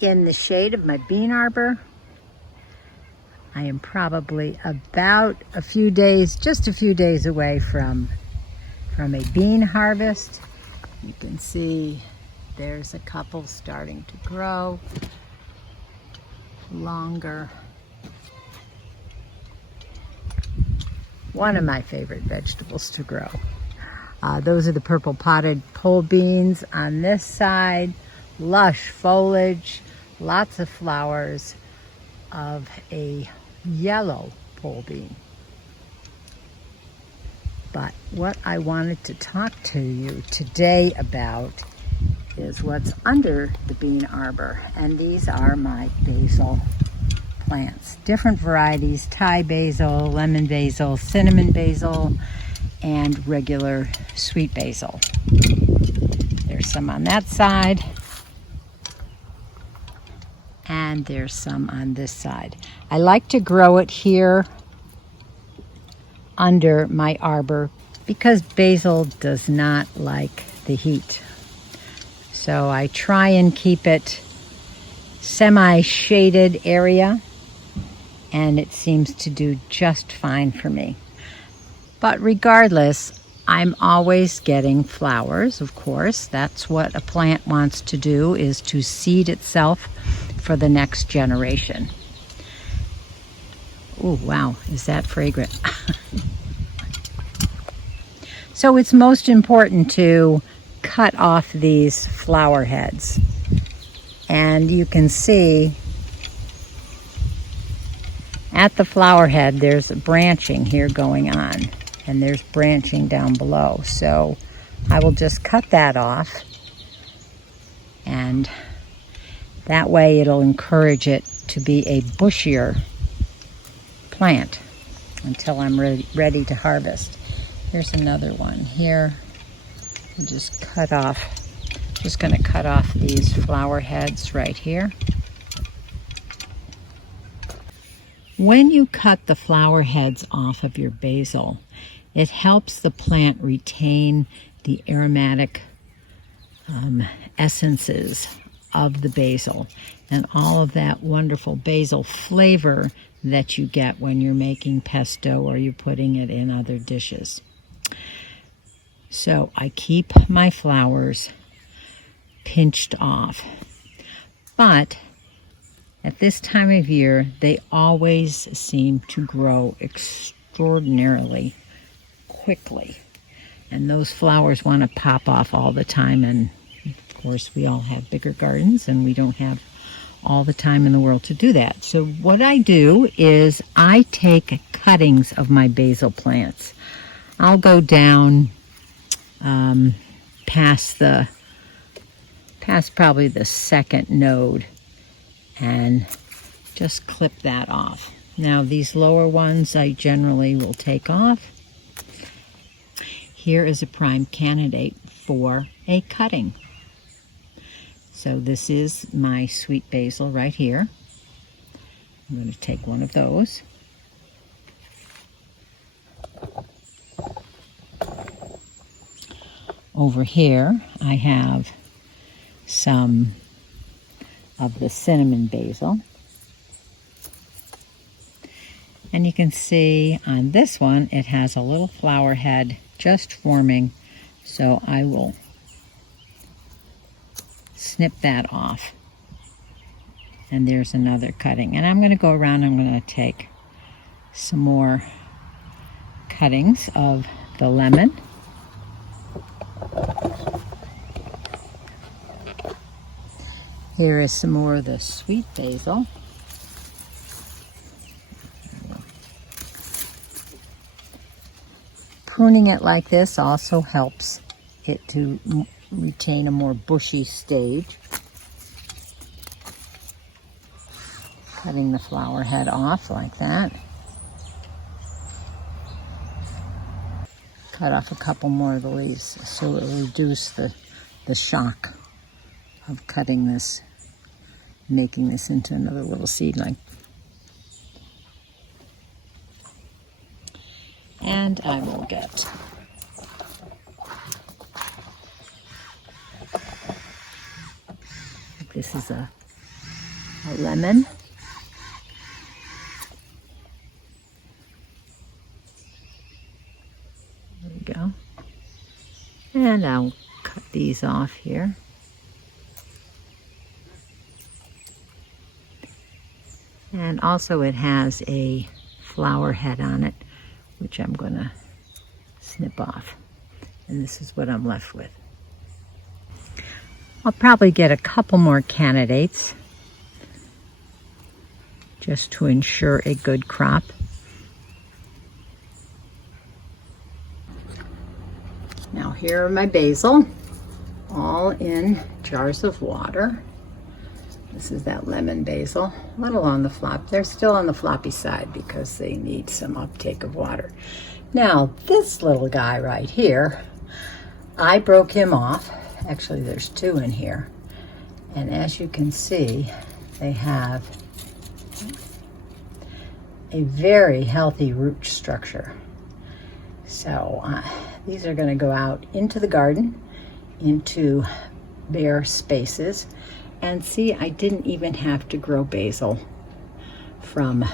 in the shade of my bean arbor. I am probably about just a few days away from a bean harvest. You can see there's a couple starting to grow longer. One of my favorite vegetables to grow. Those are the purple potted pole beans on this side. Lush foliage, lots of flowers of a yellow pole bean. But what I wanted to talk to you today about is what's under the bean arbor. And these are my basil plants. Different varieties: Thai basil, lemon basil, cinnamon basil, and regular sweet basil. There's some on that side, and there's some on this side. I like to grow it here under my arbor because basil does not like the heat. So I try and keep it semi-shaded area, and it seems to do just fine for me. But regardless, I'm always getting flowers, of course. That's what a plant wants to do, is to seed itself for the next generation. Oh, wow, is that fragrant? So it's most important to cut off these flower heads. And you can see at the flower head, there's a branching here going on, and there's branching down below. So I will just cut that off, and that way it'll encourage it to be a bushier plant until I'm ready to harvest. Here's another one here. Just cut off, just going to cut off these flower heads right here. When you cut the flower heads off of your basil, it helps the plant retain the aromatic essences of the basil and all of that wonderful basil flavor that you get when you're making pesto or you're putting it in other dishes. So I keep my flowers pinched off, but at this time of year, they always seem to grow extraordinarily quickly. And those flowers want to pop off all the time. And of course, we all have bigger gardens and we don't have all the time in the world to do that. So what I do is I take cuttings of my basil plants. I'll go down past probably the second node and just clip that off. Now these lower ones I generally will take off. Here is a prime candidate for a cutting. So this is my sweet basil right here. I'm going to take one of those. Over here I have some of the cinnamon basil. And you can see on this one it has a little flower head just forming, so I will snip that off. And there's another cutting. And I'm going to go around, I'm going to take some more cuttings of the lemon. Here is some more of the sweet basil. Pruning it like this also helps it to retain a more bushy stage. Cutting the flower head off like that. Cut off a couple more of the leaves so it will reduce the shock of cutting this, making this into another little seedling. And I will get this is a a lemon. There we go. And I'll cut these off here. And also it has a flower head on it, which I'm going to snip off. And this is what I'm left with. I'll probably get a couple more candidates just to ensure a good crop. Now here are my basil, all in jars of water. This is that lemon basil, a little on the flop. They're still on the floppy side because they need some uptake of water. Now this little guy right here, I broke him off. Actually, there's two in here. And as you can see, they have a very healthy root structure. So these are going to go out into the garden, into bare spaces. And see, I didn't even have to grow basil from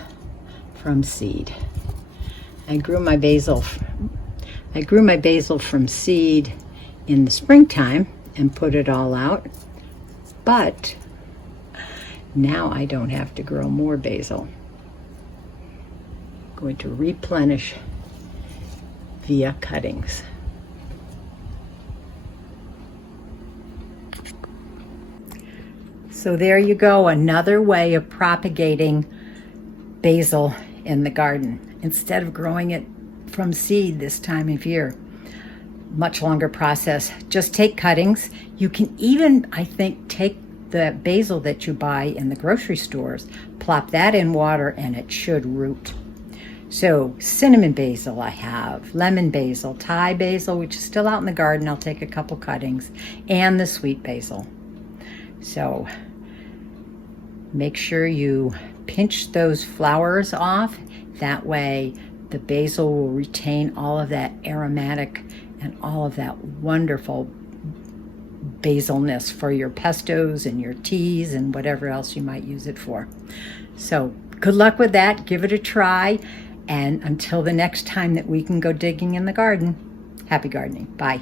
seed. I grew my basil from seed in the springtime and put it all out, but now I don't have to grow more basil. I'm going to replenish via cuttings. So there you go, another way of propagating basil in the garden instead of growing it from seed this time of year. Much longer process. Just take cuttings. You can even, I think, take the basil that you buy in the grocery stores, plop that in water, and it should root. So cinnamon basil I have, lemon basil, Thai basil, which is still out in the garden. I'll take a couple cuttings, and the sweet basil. So make sure you pinch those flowers off. That way the basil will retain all of that aromatic and all of that wonderful basilness for your pestos and your teas and whatever else you might use it for. So good luck with that. Give it a try. And until the next time that we can go digging in the garden, happy gardening. Bye.